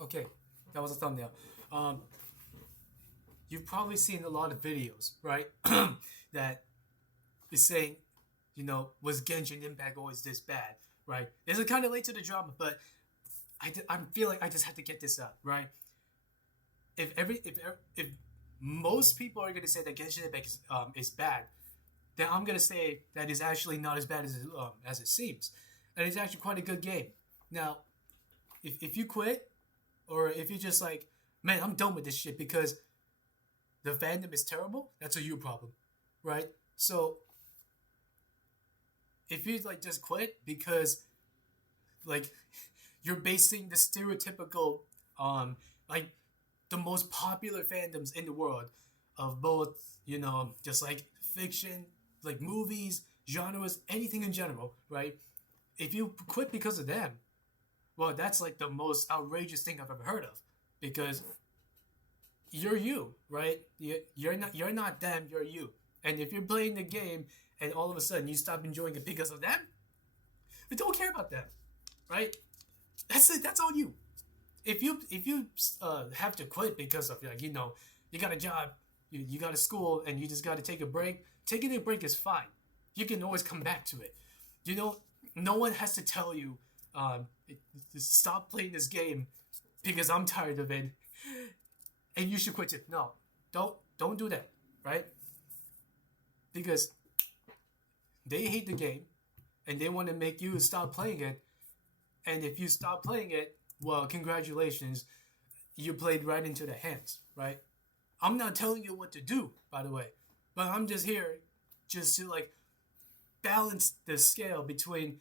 Okay, that was a thumbnail. Um, you've probably seen a lot of videos, right? That is saying, was Genshin Impact always this bad, right? This is kind of late to the drama, but I'm feeling I just have to get this out, right? If most people are gonna say that Genshin Impact is bad, then I'm gonna say that it's actually not as bad as it seems, and it's actually quite a good game. Now, if you quit, or if you just like, man, I'm done with this shit because the fandom is terrible, that's a you problem, right? So if you like just quit because like you're basing the stereotypical like the most popular fandoms in the world of both, just like fiction, like movies, genres, anything in general, right? If you quit because of them, well, that's like the most outrageous thing I've ever heard of, because you're you, right? You're not them, you're you. And if you're playing the game and all of a sudden you stop enjoying it because of them, we don't care about them, right? That's it. That's on you. If you have to quit because of, like, you got a job, you got a school, and you just got to take a break. Taking a break is fine. You can always come back to it. You know, no one has to tell you, um, stop playing this game because I'm tired of it, and you should quit it. No, don't do that, right? Because they hate the game and they want to make you stop playing it. And if you stop playing it, well, congratulations, you played right into the hands, right? I'm not telling you what to do, by the way, but I'm just here just to like balance the scale between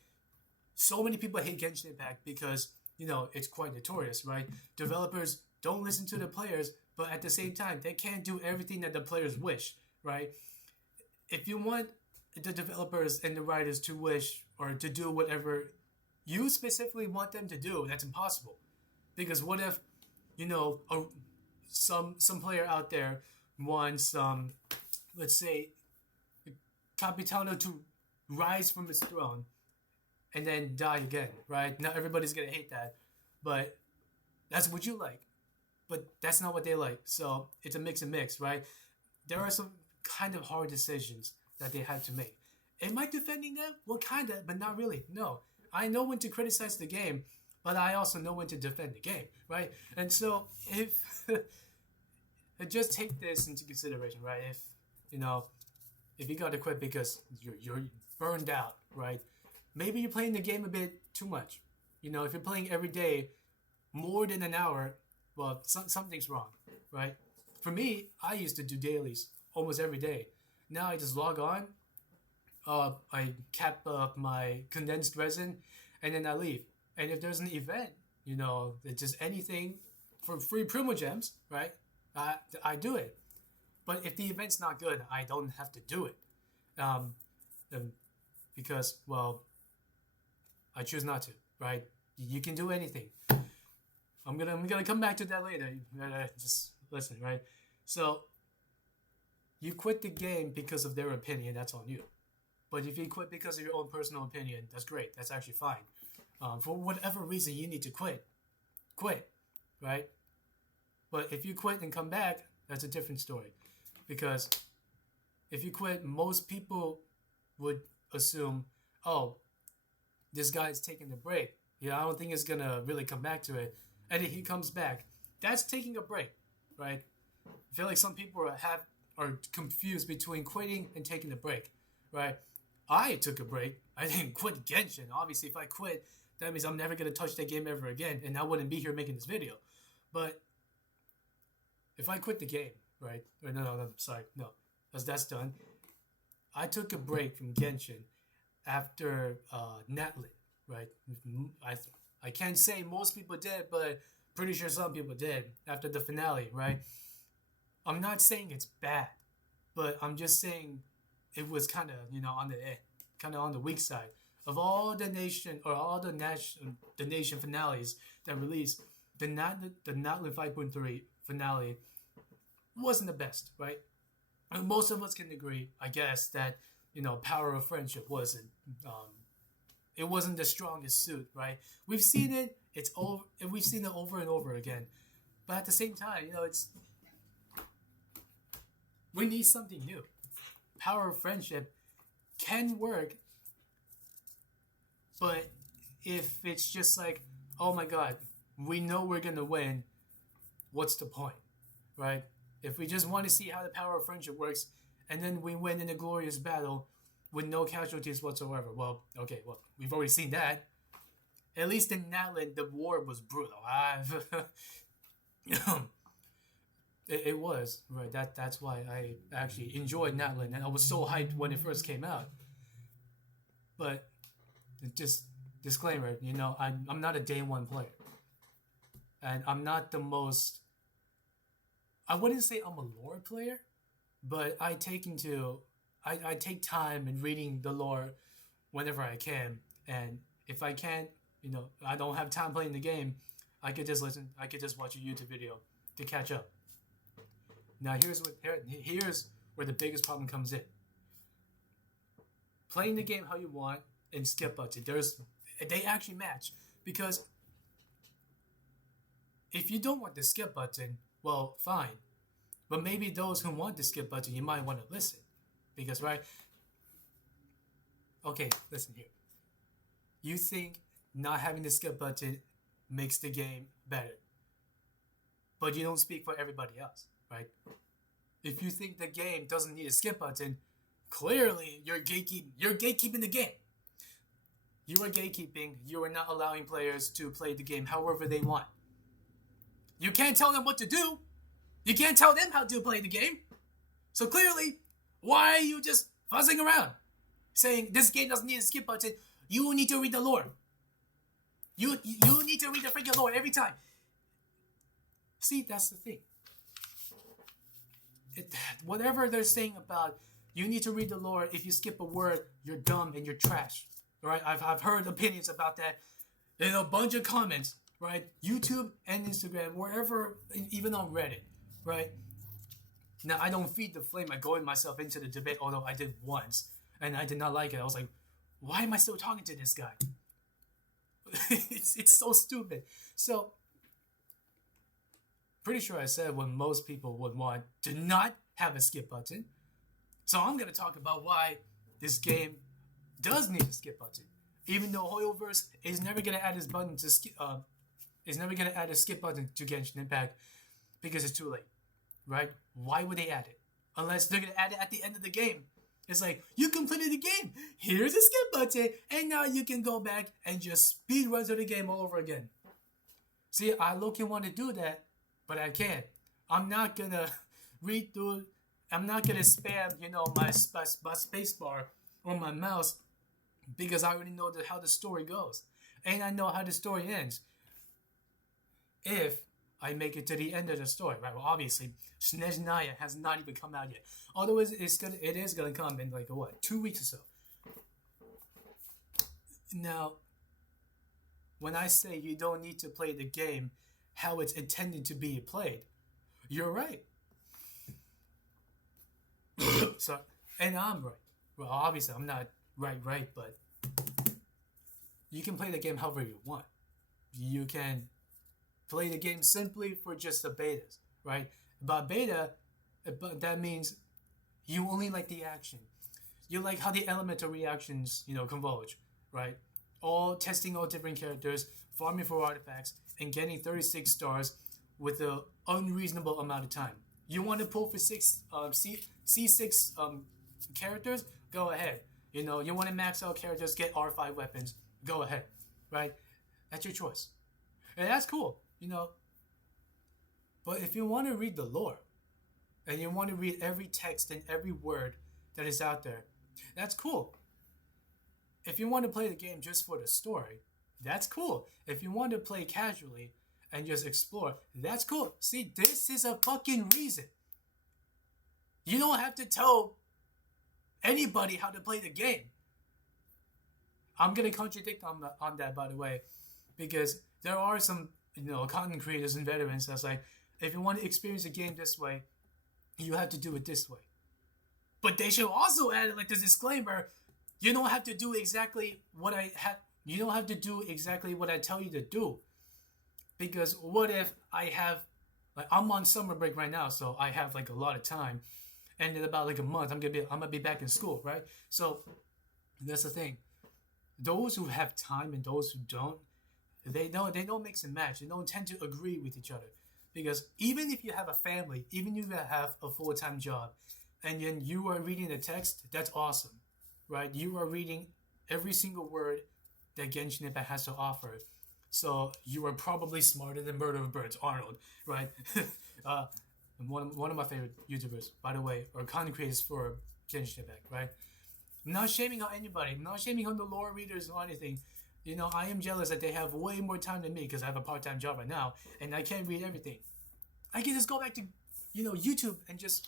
so many people hate Genshin Impact because it's quite notorious, right? Developers don't listen to the players, but at the same time, they can't do everything that the players wish, right? If you want the developers and the writers to wish or to do whatever you specifically want them to do, that's impossible. Because what if, some player out there wants, let's say, Capitano to rise from his throne and then die again, right? Not everybody's gonna hate that, but that's what you like. But that's not what they like. So it's a mix and mix, right? There are some kind of hard decisions that they had to make. Am I defending them? Well, kind of, but not really. No, I know when to criticize the game, but I also know when to defend the game, right? And so if just take this into consideration, right? You know if you got to quit because you're burned out, right? Maybe you're playing the game a bit too much. If you're playing every day more than an hour, well, something's wrong, right? For me, I used to do dailies almost every day. Now I just log on, I cap up my condensed resin, and then I leave. And if there's an event, it's just anything for free Primogems, right? I do it. But if the event's not good, I don't have to do it. Um, um, because, well, I choose not to, right? You can do anything. I'm gonna come back to that later. Just listen, right? So you quit the game because of their opinion. That's on you. But if you quit because of your own personal opinion, that's great. That's actually fine. For whatever reason you need to quit, right? But if you quit and come back, that's a different story. Because if you quit, most people would assume, oh, this guy's taking a break. I don't think he's gonna really come back to it. And if he comes back, that's taking a break, right? I feel like some people are confused between quitting and taking a break, right? I took a break. I didn't quit Genshin. Obviously, if I quit, that means I'm never gonna touch that game ever again, and I wouldn't be here making this video. But if I quit the game, right? Or no, sorry, no, that's done. I took a break from Genshin after Natlit, right? I I can't say most people did, but pretty sure some people did after the finale, right? I'm not saying it's bad, but I'm just saying it was kind of on the weak side of all the nation or all the nation finales that released. The Natlit 5.3 finale wasn't the best, right? And most of us can agree, I guess, that Power of Friendship wasn't um, it wasn't the strongest suit, right? We've seen it. It's over. We've seen it over and over again. But at the same time, it's we need something new. Power of friendship can work, but if it's just like, oh my god, we know we're gonna win, what's the point, right? If we just want to see how the power of friendship works, and then we win in a glorious battle with no casualties whatsoever, well, okay, well, we've already seen that. At least in Natlan, the war was brutal. It was right. That's why I actually enjoyed Natlan, and I was so hyped when it first came out. But just disclaimer, I'm not a day one player, and I'm not the most. I wouldn't say I'm a lore player, but I take time in reading the lore whenever I can, and if I can't, I don't have time playing the game, I could just listen. I could just watch a YouTube video to catch up. Now here's where the biggest problem comes in. Playing the game how you want and skip button. They actually match, because if you don't want the skip button, well, fine. But maybe those who want the skip button, you might want to listen, because right. Okay, listen here. You think not having the skip button makes the game better, but you don't speak for everybody else, right? If you think the game doesn't need a skip button, clearly you're gatekeeping the game. You are gatekeeping. You are not allowing players to play the game however they want. You can't tell them what to do. You can't tell them how to play the game. So clearly, why are you just fuzzing around saying this game doesn't need a skip button? You need to read the lore. You need to read the freaking lore every time. See, that's the thing. Whatever they're saying about you need to read the lore, if you skip a word, you're dumb and you're trash. Right? I've heard opinions about that in a bunch of comments, right? YouTube and Instagram, wherever, even on Reddit, right? Now, I don't feed the flame by going myself into the debate, although I did once, and I did not like it. I was like, why am I still talking to this guy? It's so stupid. So, pretty sure I said what most people would want to not have a skip button. So I'm going to talk about why this game does need a skip button. Even though Hoyoverse is never going to add his button to is never going to add a skip button to Genshin Impact because it's too late, right? Why would they add it? Unless they're going to add it at the end of the game. It's like, you completed the game. Here's a skip button. And now you can go back and just speed run through the game all over again. See, I look and want to do that, but I can't. I'm not going to read through. I'm not going to spam, my space bar or my mouse because I already know how the story goes. And I know how the story ends. If I make it to the end of the story, right? Well, obviously, Snezhnaya has not even come out yet. Although it is gonna come in 2 weeks or so. Now, when I say you don't need to play the game how it's intended to be played, you're right. So, and I'm right. Well, obviously, I'm not right, but you can play the game however you want. You can play the game simply for just the betas, right? But that means you only like the action. You like how the elemental reactions, converge, right? Testing all different characters, farming for artifacts, and getting 36 stars with an unreasonable amount of time. You want to pull for C6 characters? Go ahead. You want to max out characters, get R5 weapons? Go ahead, right? That's your choice. And that's cool, But if you want to read the lore, and you want to read every text and every word that is out there, that's cool. If you want to play the game just for the story, that's cool. If you want to play casually and just explore, that's cool. See, this is a fucking reason. You don't have to tell anybody how to play the game. I'm going to contradict on that, by the way, because there are some, content creators and veterans that's like, if you want to experience the game this way, you have to do it this way. But they should also add this disclaimer, you don't have to do exactly what You don't have to do exactly what I tell you to do. Because what if I have, like, I'm on summer break right now, so I have like a lot of time, and in about like a month, I'm gonna be back in school, right? So that's the thing. Those who have time and those who don't, they don't mix and match. They don't tend to agree with each other, because even if you have a family, even if you have a full-time job, and then you are reading the text, that's awesome, right? You are reading every single word that Genshin Impact has to offer. So you are probably smarter than Murder of Birds, Arnold, right? uh, one of my favorite YouTubers, by the way, or content creators for Genshin Impact, right? I'm not shaming on anybody. I'm not shaming on the lore readers or anything. I am jealous that they have way more time than me because I have a part-time job right now and I can't read everything. I can just go back to, YouTube and just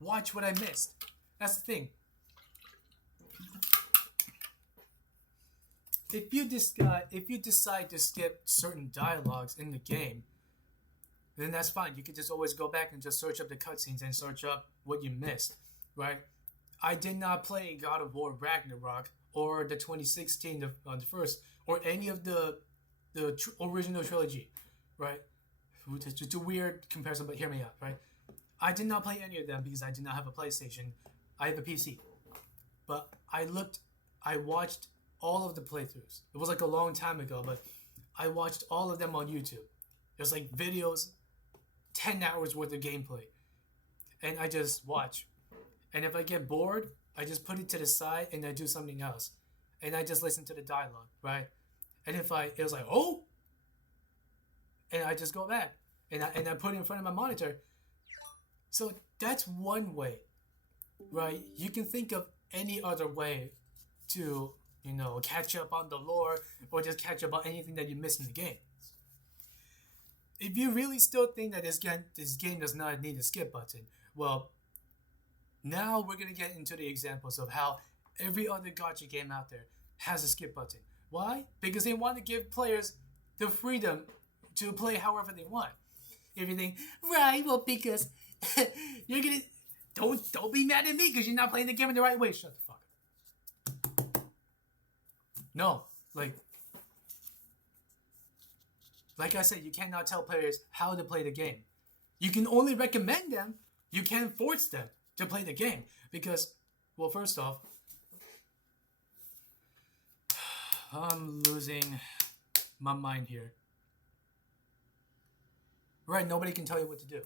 watch what I missed. That's the thing. If you decide to skip certain dialogues in the game, then that's fine. You can just always go back and just search up the cutscenes and search up what you missed, right? I did not play God of War Ragnarok or the 2016, the first, or any of the original trilogy, right? It's a weird comparison, but hear me out, right? I did not play any of them because I did not have a PlayStation. I have a PC. But I watched all of the playthroughs. It was like a long time ago, but I watched all of them on YouTube. There's like videos, 10 hours worth of gameplay. And I just watch. And if I get bored, I just put it to the side and I do something else. And I just listen to the dialogue, right? And it was like, oh! And I just go back. And I put it in front of my monitor. So that's one way, right? You can think of any other way to, catch up on the lore or just catch up on anything that you missed in the game. If you really still think that this game does not need a skip button, well, now we're going to get into the examples of how every other gacha game out there has a skip button. Why? Because they want to give players the freedom to play however they want. If you think, right, well, because you're going to... Don't be mad at me because you're not playing the game in the right way. Shut the fuck up. No, like I said, you cannot tell players how to play the game. You can only recommend them. You can't force them to play the game because, well, first off, I'm losing my mind here. Right, nobody can tell you what to do.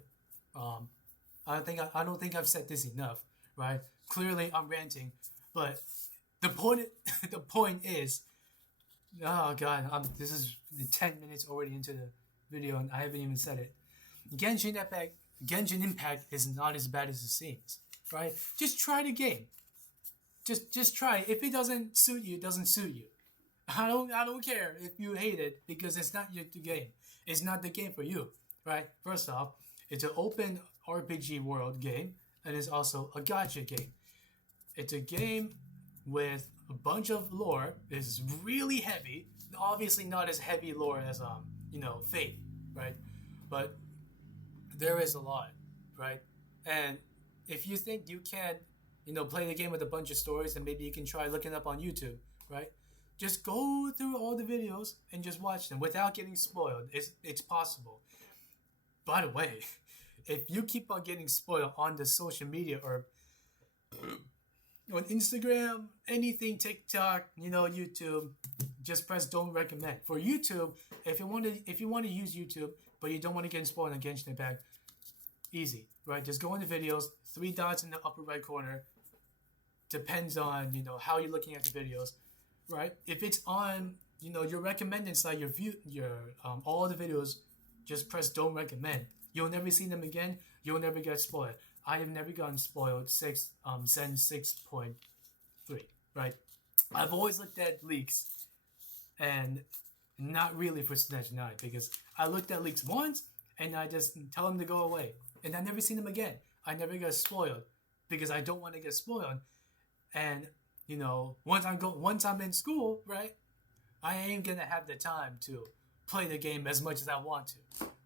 I don't think I've said this enough. Right, clearly I'm ranting, but the point is, oh god, this is the 10 minutes already into the video and I haven't even said it. Genshin Impact is not as bad as it seems, right? Just try the game. Just try. If it doesn't suit you, it doesn't suit you. I don't care if you hate it because it's not the game. It's not the game for you, right? First off, it's an open RPG world game and it's also a gacha game. It's a game with a bunch of lore. It's really heavy. Obviously not as heavy lore as Fate, right? But there is a lot, right? And if you think you can, play the game with a bunch of stories, then maybe you can try looking up on YouTube, right? Just go through all the videos and just watch them without getting spoiled. It's possible. By the way, if you keep on getting spoiled on the social media or on Instagram, anything, TikTok, YouTube, just press don't recommend. For YouTube, if you want to use YouTube, but you don't want to get spoiled on Genshin Impact, easy, right? Just go into videos, 3 dots in the upper right corner. Depends on, how you're looking at the videos, right? If it's on, your recommended side, all the videos, just press don't recommend. You'll never see them again. You'll never get spoiled. I have never gotten spoiled since 6.3, right? I've always looked at leaks and not really for Snatch 9 because I looked at leaks once and I just tell them to go away. And I never seen them again. I never got spoiled because I don't want to get spoiled. And, once I'm in school, right, I ain't going to have the time to play the game as much as I want to.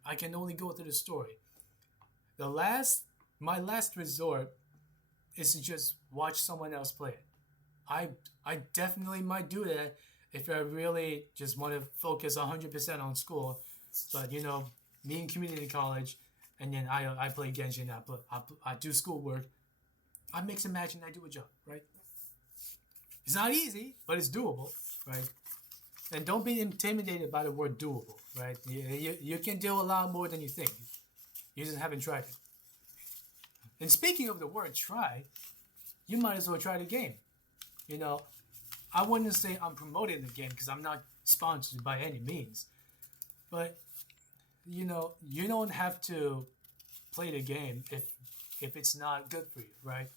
I can only go through the story. My last resort is to just watch someone else play it. I definitely might do that If I really just want to focus 100% on school, but me in community college, and then I play Genshin, I do schoolwork, I mix and match and I do a job, right? It's not easy, but it's doable, right? And don't be intimidated by the word doable, right? You can do a lot more than you think. You just haven't tried it. And speaking of the word try, you might as well try the game. I wouldn't say I'm promoting the game because I'm not sponsored by any means. But, you don't have to play the game if it's not good for you, right?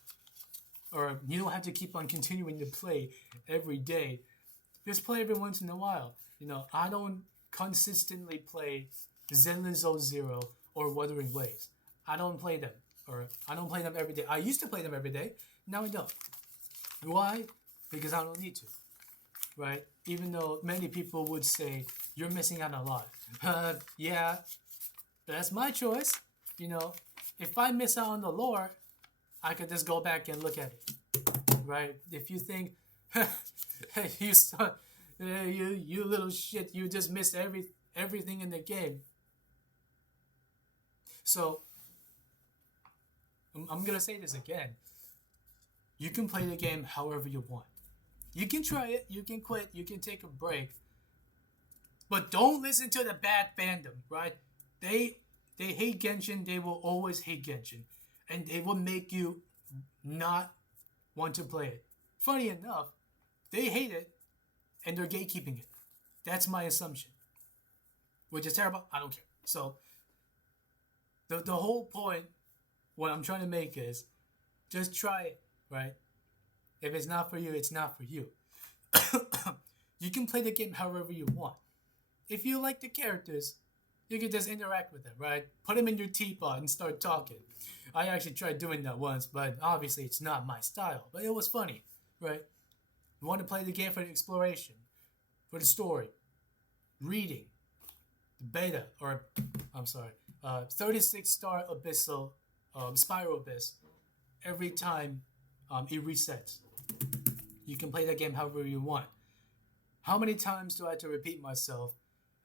Or you don't have to keep on continuing to play every day. Just play every once in a while. I don't consistently play Zenlin Zone Zero or Wuthering Waves. I don't play them. Or I don't play them every day. I used to play them every day. Now I don't. Why? Because I don't need to. Right? Even though many people would say, you're missing out a lot. Yeah, that's my choice. If I miss out on the lore, I could just go back and look at it. Right? If you think, you little shit, you just missed everything in the game. So, I'm going to say this again. You can play the game however you want. You can try it, you can quit, you can take a break. But don't listen to the bad fandom, right? They hate Genshin, they will always hate Genshin. And they will make you not want to play it. Funny enough, they hate it and they're gatekeeping it. That's my assumption. Which is terrible, I don't care. So, the whole point, what I'm trying to make is, just try it, right? If it's not for you, it's not for you. You can play the game however you want. If you like the characters, you can just interact with them, right? Put them in your teapot and start talking. I actually tried doing that once, but obviously it's not my style. But it was funny, right? You want to play the game for the exploration, for the story, reading, the beta, 36-star abyssal, spiral abyss, every time it resets. You can play that game however you want. How many times do I have to repeat myself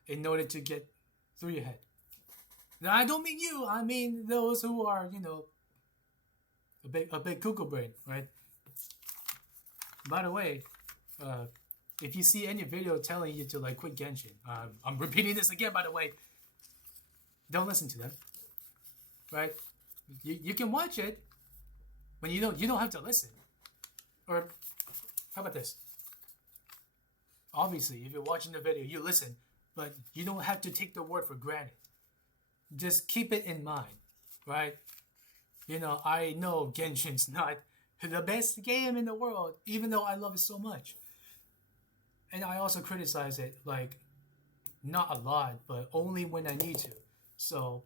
in order to get 3 ahead? Now, I don't mean you. I mean those who are, a big cuckoo brain, right? By the way, if you see any video telling you to quit Genshin, I'm repeating this again. By the way, don't listen to them, right? You can watch it, but you don't have to listen. Or how about this? Obviously, if you're watching the video, you listen, but you don't have to take the word for granted. Just keep it in mind, right? I know Genshin's not the best game in the world, even though I love it so much. And I also criticize it, not a lot, but only when I need to. So,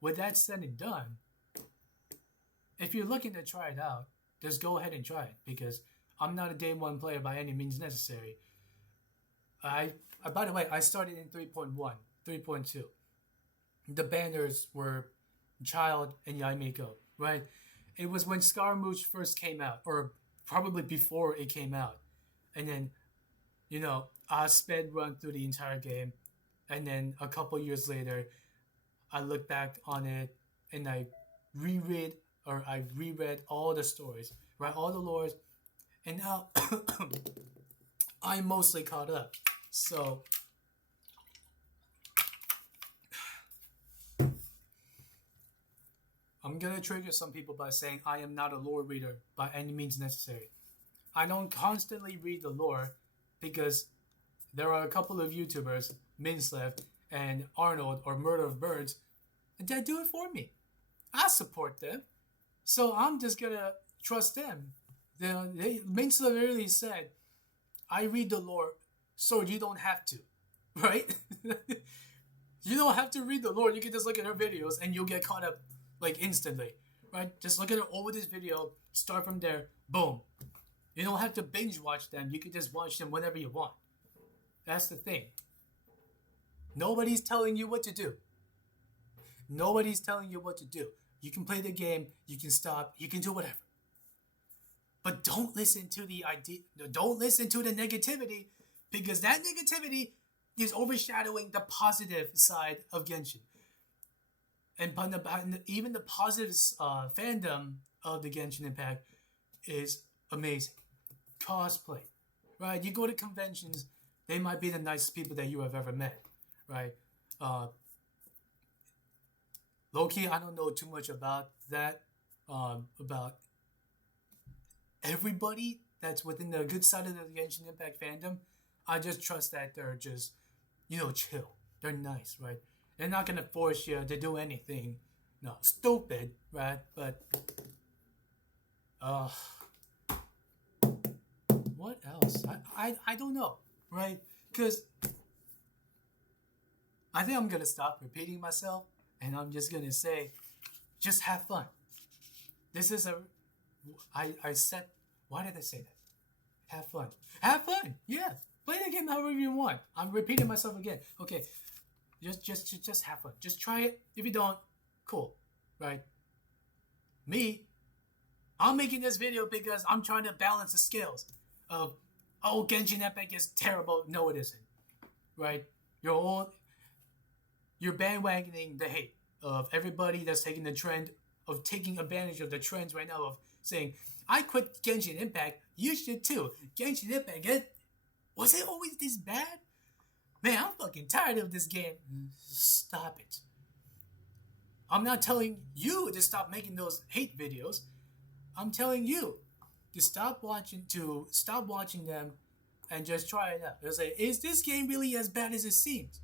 with that said and done, if you're looking to try it out, just go ahead and try it, because I'm not a day one player by any means necessary. By the way, I started in 3.1, 3.2. The banners were Child and Yaimiko, right? It was when Scaramouche first came out, or probably before it came out. And then, I sped run through the entire game. And then a couple years later, I look back on it and I reread all the stories, right? All the lores. And now I'm mostly caught up. So I'm going to trigger some people by saying I am not a lore reader by any means necessary. I don't constantly read the lore because there are a couple of YouTubers, Minslev and Arnold or Murder of Birds, that do it for me. I support them. So I'm just going to trust them. Minslev really said, I read the lore so you don't have to, right? You don't have to read the lore. You can just look at her videos and you'll get caught up instantly, right? Just look at her over this video, start from there, boom. You don't have to binge watch them. You can just watch them whenever you want. That's the thing. Nobody's telling you what to do. Nobody's telling you what to do. You can play the game, you can stop, you can do whatever. But don't listen to the idea, don't listen to the negativity because that negativity is overshadowing the positive side of Genshin. And even the positive fandom of the Genshin Impact is amazing. Cosplay, right? You go to conventions, they might be the nicest people that you have ever met, right? Low-key, I don't know too much about that, about everybody that's within the good side of the Genshin Impact fandom. I just trust that they're just, chill. They're nice, right? They're not gonna force you to do anything, no, stupid, right? But, what else? I don't know, right? Because I think I'm gonna stop repeating myself, and I'm just gonna say, just have fun. This is I said, why did I say that? Have fun. Have fun. Yeah. Play the game however you want. I'm repeating myself again. Okay. Just have fun. Just try it. If you don't, cool. Right? Me, I'm making this video because I'm trying to balance the scales of, Genshin Epic is terrible. No, it isn't. Right? You're bandwagoning the hate of everybody that's taking the trend of taking advantage of the trends right now of saying, I quit Genshin Impact, you should too. Genshin Impact, was it always this bad? Man, I'm fucking tired of this game. Stop it. I'm not telling you to stop making those hate videos. I'm telling you to stop watching them and just try it out. They'll say, is this game really as bad as it seems?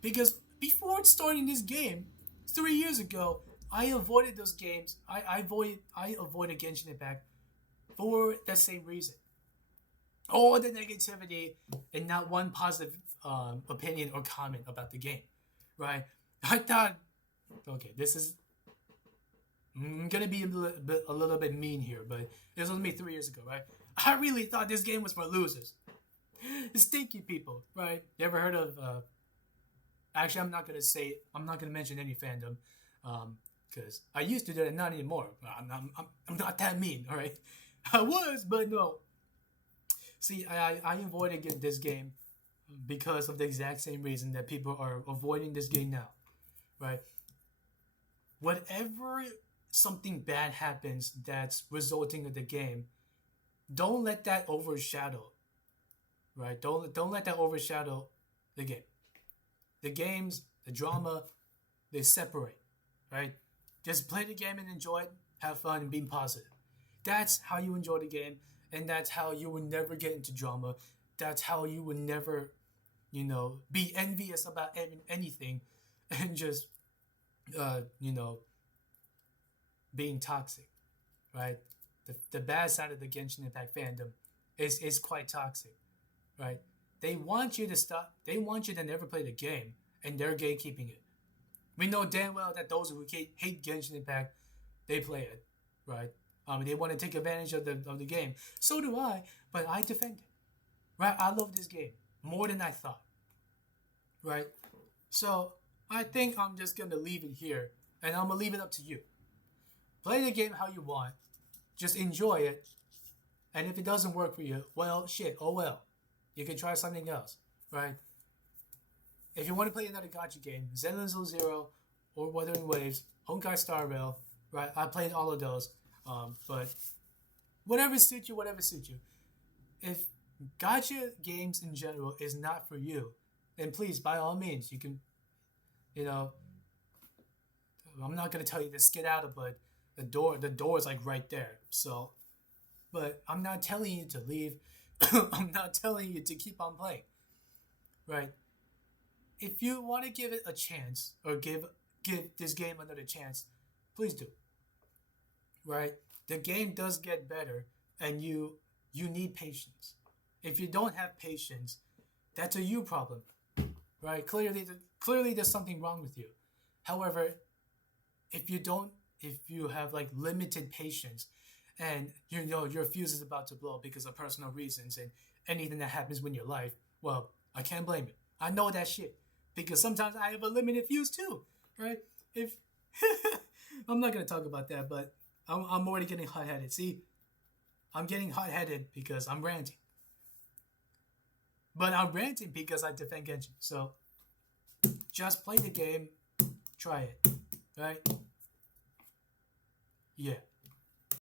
Because before starting this game, 3 years ago, I avoided those games. I avoided Genshin Impact for the same reason. All the negativity and not one positive opinion or comment about the game, right? I thought, okay, I'm gonna be a little bit mean here, but this was me 3 years ago, right? I really thought this game was for losers. Stinky people, right? You ever heard of, actually, I'm not gonna mention any fandom, because I used to do it, not anymore. I'm not that mean, all right? I was, but no. See, I avoided this game because of the exact same reason that people are avoiding this game now, right? Whatever something bad happens that's resulting in the game, don't let that overshadow, right? Don't let that overshadow the game. The games, the drama, they separate, right? Just play the game and enjoy it, have fun, and be positive. That's how you enjoy the game, and that's how you will never get into drama. That's how you will never, be envious about anything and just, being toxic, right? The bad side of the Genshin Impact fandom is quite toxic, right? They want you to stop. They want you to never play the game, and they're gatekeeping it. We know damn well that those who hate Genshin Impact, they play it, right? They want to take advantage of the game. So do I, but I defend it, right? I love this game more than I thought, right? So I think I'm just gonna leave it here, and I'm gonna leave it up to you. Play the game how you want, just enjoy it, and if it doesn't work for you, well, shit, oh well. You can try something else, right? If you want to play another gacha game, Zenless Zero or Wuthering Waves, Honkai Star Rail, right? I played all of those, but whatever suits you. If gacha games in general is not for you, then please, by all means, you can, I'm not gonna tell you to get out of, but the door is like right there. So, but I'm not telling you to leave. I'm not telling you to keep on playing, right? If you want to give it a chance or give this game another chance, please do. Right? The game does get better, and you need patience. If you don't have patience, that's a you problem, right? Clearly there's something wrong with you. However, if you have like limited patience, and your fuse is about to blow because of personal reasons and anything that happens in your life, well, I can't blame it. I know that shit because sometimes I have a limited fuse too, right? If I'm not gonna talk about that, but I'm already getting hot-headed. See, I'm getting hot-headed because I'm ranting. But I'm ranting because I defend Genshin. So just play the game, try it, right? Yeah.